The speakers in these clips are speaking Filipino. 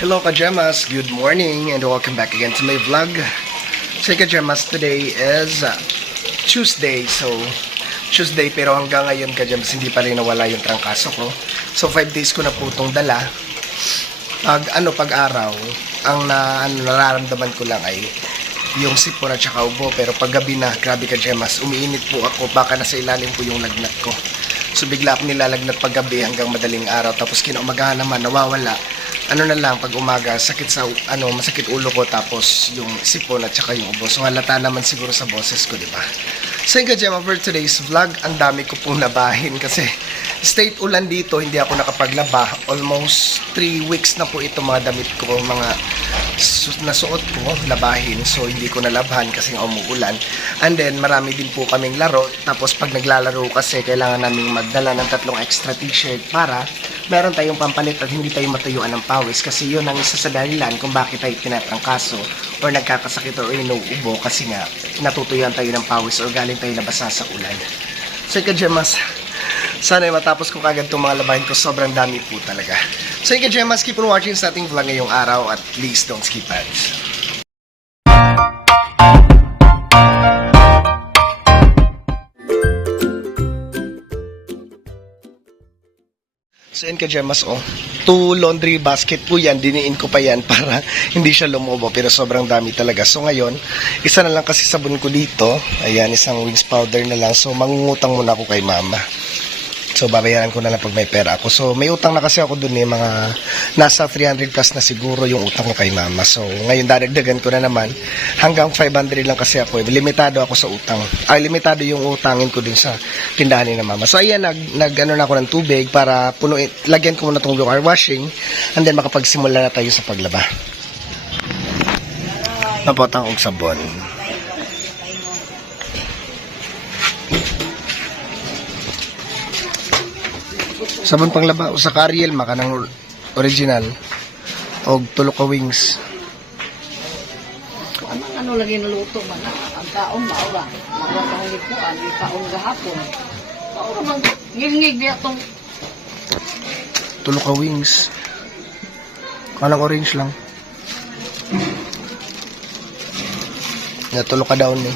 Hello Kajemas, good morning and welcome back again to my vlog. So Kajemas, today is Tuesday. Tuesday pero hanggang ngayon Kajemas hindi pa rin nawala yung trangkaso ko. So 5 days ko na po itong dala. Pag-araw, ang nararamdaman ko lang ay yung sipon at saka ubo. Pero pag gabi na, grabe Kajemas, umiinit po ako, baka nasa ilalim po yung lagnat ko. So bigla ako nilalagnat pag gabi hanggang madaling araw, tapos kinaumagahan naman nawawala. Pag umaga, masakit ulo ko, tapos yung sipon at saka yung ubo. So halata naman siguro sa boses ko, di ba? So yun Kajema, for today's vlog, ang dami ko pong labahin kasi state ulan dito, hindi ako nakapaglaba. Almost 3 weeks na po ito mga damit ko, mga nasuot ko, labahin. So hindi ko nalabhan kasi nga umuulan. And then marami din po kaming laro. Tapos pag naglalaro kasi, kailangan naming magdala ng 3 extra t-shirt para meron tayong pampalit at hindi tayo matuyuan ng pawis. Kasi yun ang isa sa dahilan kung bakit tayo tinatrangkaso or nagkakasakit or inuubo, kasi nga natutuyuan tayo ng pawis or galing tayo nabasa sa ulan. So Kajemas, sana ay matapos ko kagad itong mga labahin ko. Sobrang dami po talaga. So Kajemas, keep on watching sa ating vlog ngayong araw at please don't skip ads. So yun Kajemas, 2 laundry basket po yan, diniin ko pa yan para hindi siya lumubo, pero sobrang dami talaga. So ngayon, isa na lang kasi sabon ko dito, ayan, isang Wings powder na lang. So mangungutang muna ako kay mama. So babayaran ko na lang pag may pera ako. So may utang na kasi ako dun, mga nasa 300 plus na siguro yung utang ko kay mama. So ngayon dadagdagan ko na naman, hanggang 500 lang kasi ako. Limitado ako sa utang. Limitado yung utangin ko dun sa tindahan ni na mama. So ayan, nag-ano na ako ng tubig para punuin. Lagyan ko muna itong car washing and then makapagsimula na tayo sa paglaba. Napotang og sabon. Sabon pang laba sa Ariel, makanang original og tulo ka wings. Ano lagi naluto man ang taon maura. Magpapahuli ko ang taon gahapon. Maura man ngig diya tong Tulo ka wings. Kanang orange lang. Ya tulo ka daw ni.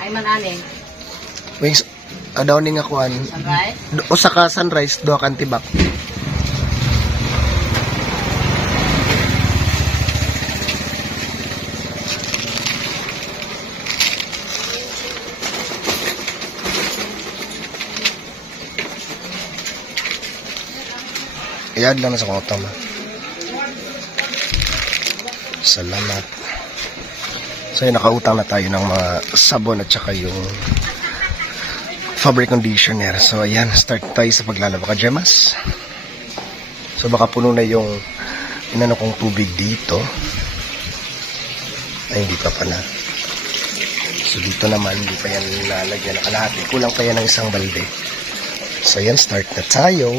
ay man ani. Wings daw ni nga kuan. Sunrise. Usa ka sunrise, duha ka antibak. Iyad lang na sa kota mo. Salamat. So yun, nakautang na tayo ng mga sabon at saka yung fabric conditioner. So ayan, start tayo sa paglalaba Kajemas. So baka puno na yung inano kong tubig dito. Ay hindi pa pala. So dito naman hindi pa yan nalagyan na kalahati. Kulang pa yan ng isang balde. So ayan, start na tayo.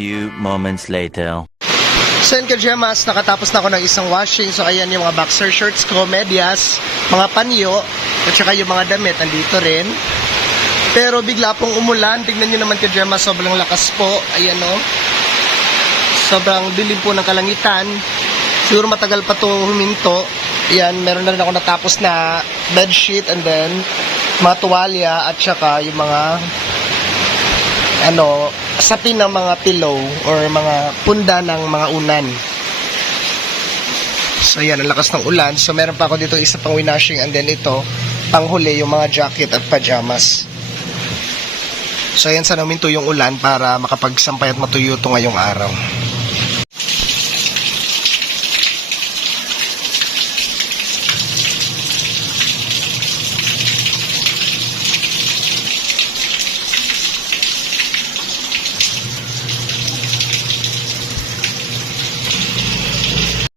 few moments later. So yun ka-Gemas, nakatapos na ako ng isang washing. So ayan yung mga boxer shorts ko, medyas, mga panyo, at saka yung mga damit, andito rin. Pero bigla pong umulan. Tignan nyo naman ka-Gemas, sobrang lakas po. Ayan o. Sobrang dilim po ng kalangitan. Siguro matagal pa to huminto. Ayan, meron na rin ako natapos na bedsheet and then mga tuwalya at saka yung mga sapin ng mga pillow or mga punda ng mga unan. So yan, ang lakas ng ulan. So meron pa ako dito isa pang winashing and then ito, panghuli yung mga jacket at pajamas. So yan, sana huminto yung ulan para makapagsampay at matuyo ito ngayong araw.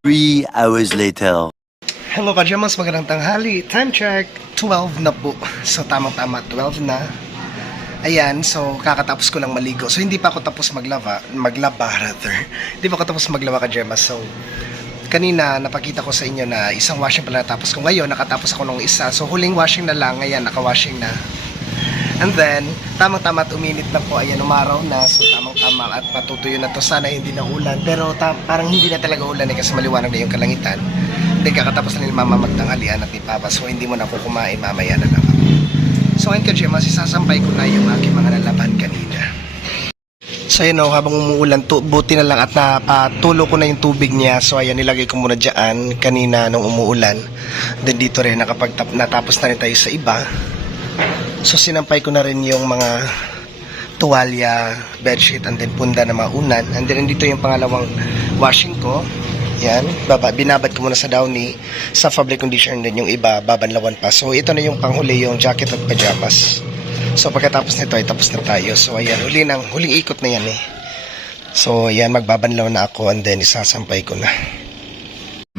Three hours later. Hello ka-Gemas, magandang tanghali. Time check, 12 na po. So tamang-tama, 12 na. Ayan, so kakatapos ko lang maligo. So hindi pa ako tapos maglaba rather. Hindi pa ako tapos maglaba ka-Gemas. So kanina napakita ko sa inyo na isang washing pala natapos ko. Ngayon nakatapos ako ng isa. So huling washing na lang, ngayon naka-washing na. And then, tamang-tama at uminit na po. Ayan, umaraw na. So, tamang-tama at matutuyo na to. Sana hindi na ulan. Pero parang hindi na talaga ulan kasi maliwanag na yung kalangitan. Then, kakatapos na ni Mama magtanghalian at ni Papa. So, hindi mo na ako kumain. Mamaya na lang. So, ngayon ka-Gemas, isasampay ko na yung aking mga nalaban kanina. So, ayun o, habang umuulan, buti na lang at napatulo ko na yung tubig niya. So, ayan, nilagay ko muna dyan kanina nung umuulan. Then, dito rin, natapos na rin tayo sa iba. So sinampay ko na rin yung mga tuwalya, bedsheet, and then punda na mga unan. And then dito yung pangalawang washing ko. Yan, binabad ko muna sa Downy, sa fabric conditioner din yung iba, babanlawan pa. So ito na yung panghuli, yung jacket at pajamas. So pagkatapos nito ay tapos na tayo. So ayan, huling ikot na yan eh. So ayan, magbabanlaw na ako and then isasampay ko na.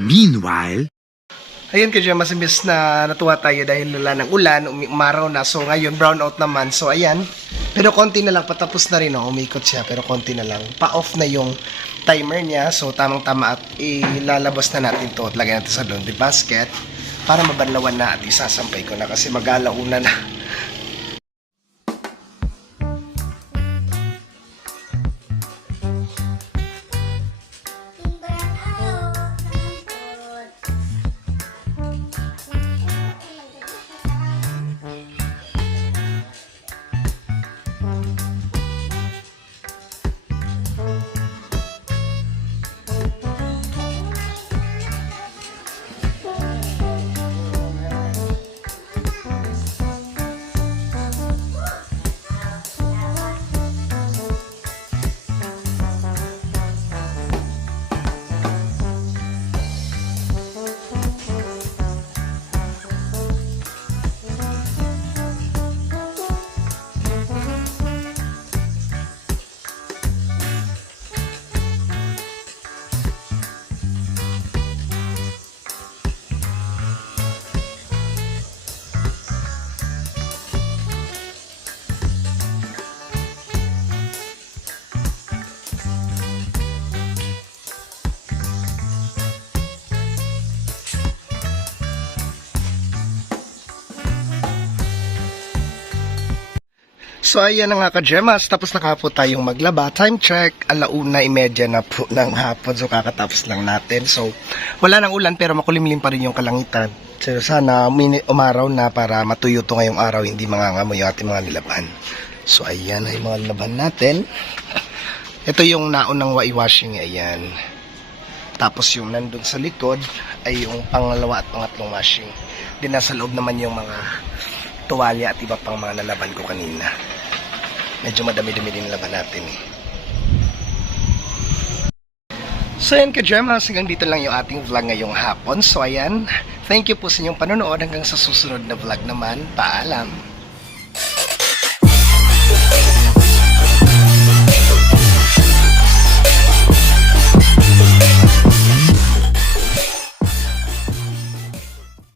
Meanwhile, ayun ka-Gemas, imbes na natuwa tayo dahil wala ng ulan, umaraw na. So ngayon, brown out naman. So ayan, pero konti na lang, patapos na rin. Umikot siya, pero konti na lang. Pa-off na yung timer niya. So tamang-tama at ilalabas na natin to at lagay natin sa laundry basket para mabanlawan na at isasampay ko na kasi mag-alauna na. So ayan na nga ka-Gemas, tapos na po tayong maglaba. Time check, 1:30 na po ng hapon. So kakatapos lang natin. So wala nang ulan pero makulimlim pa rin yung kalangitan. So sana umaraw na para matuyo to ngayong araw, hindi mangangamoy yung ating mga nilaban. So ayan ay mga nilaban natin. Ito yung naunang washing, ayan. Tapos yung nandun sa likod ay yung pangalawa at pangatlong washing. Din nasa loob naman yung mga tuwalya at iba pang mga nalaban ko kanina. Medyo madami-dami din laban natin eh. So ayan ka-Gemas, hanggang dito lang yung ating vlog ngayong hapon. So ayan, thank you po sa inyong panonood. Hanggang sa susunod na vlog naman. Paalam!